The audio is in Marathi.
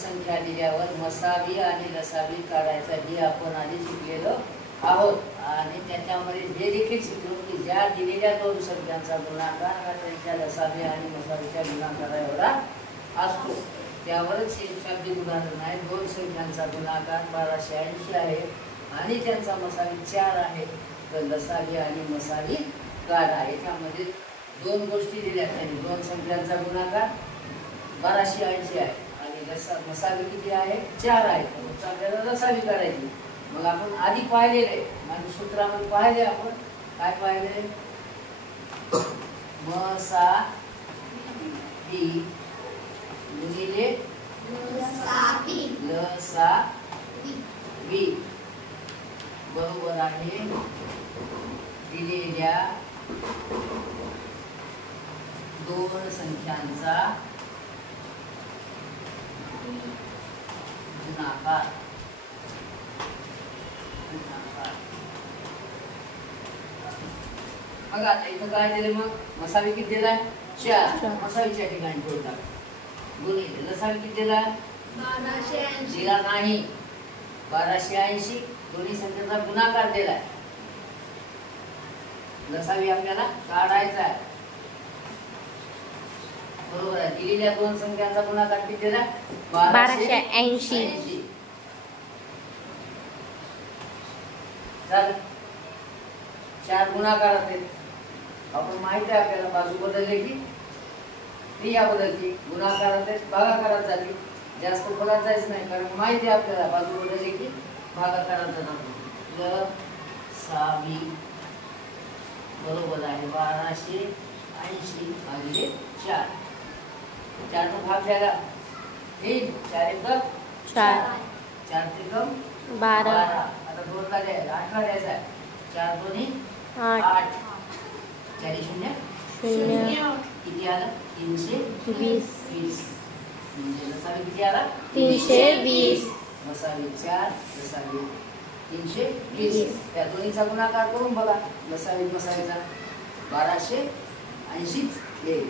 संख्या दिल्यावर मसावी आणि लसावी काढायचा हे आपण आधी शिकलेलो आहोत। आणि त्याच्यामध्ये हे देखील शिकलो की ज्या दिलेल्या दोन संख्यांचा गुणाकार हा त्यांच्या लसावी आणि मसावीच्या गुणाकारा एवढा असतो। त्यावरच हे शाब्दिक उदाहरण आहे। दोन संख्यांचा गुणाकार 1280 आहे आणि त्यांचा मसावी 4 आहे, तर लसावी आणि मसावी काढा। याच्यामध्ये दोन गोष्टी दिल्या त्यांनी, दोन संख्यांचा गुणाकार 1280 आहे आणि मसावी किती आहे 4 आहे, तर आपल्याला लसावी काढायची। मग आपण आधी पाहिलेले म्हणजे सूत्रामध्ये पाहिले, आपण काय पाहिले, मसावी गुणिले लसावी बरोबर आहे दिलेल्या दोन संख्यांचा गुणाकार। मग आता इथं काय दिले, मग मसावी किती दिलाय 4, मसावीच्या ठिकाणी ठेवून टाक, गुणिले लसावी किती दिलाय 1280 दिला नाही, 1280 दोन्ही संख्येचा गुणाकार दिलाय, लसावी आपल्याला काढायचा आहे बरोबर आहे। दिलेल्या दोन संख्यांचा गुणाकार किती दिला 1280। चल 4 गुणाकार आहेत, आपण माहिती आहे आपल्याला बाजू बदलले की क्रिया बदलते, गुणाकारात आहेत भागाकारात जाते, जास्त खोलात जायचं नाही कारण माहिती आहे आपल्याला बाजू बदलले की भागाकारात जाणार। लसावी बरोबर आहे 1280 भागिले 4, 4 नो भाग जाएगा 3, 4 एकम 4, 4 त्रिकम 12, आता 2 ला जाएगा 18 द्यायचा आहे, 4 दोन्ही 8, 4 शून्य शून्य, किती आला 320, म्हणजे लसावी किती आला 320, मसावी 4 लसावी 320, त्या दोन्हीचा गुणाकार करून बघा, लसावी मसावीचा 1280 येईल।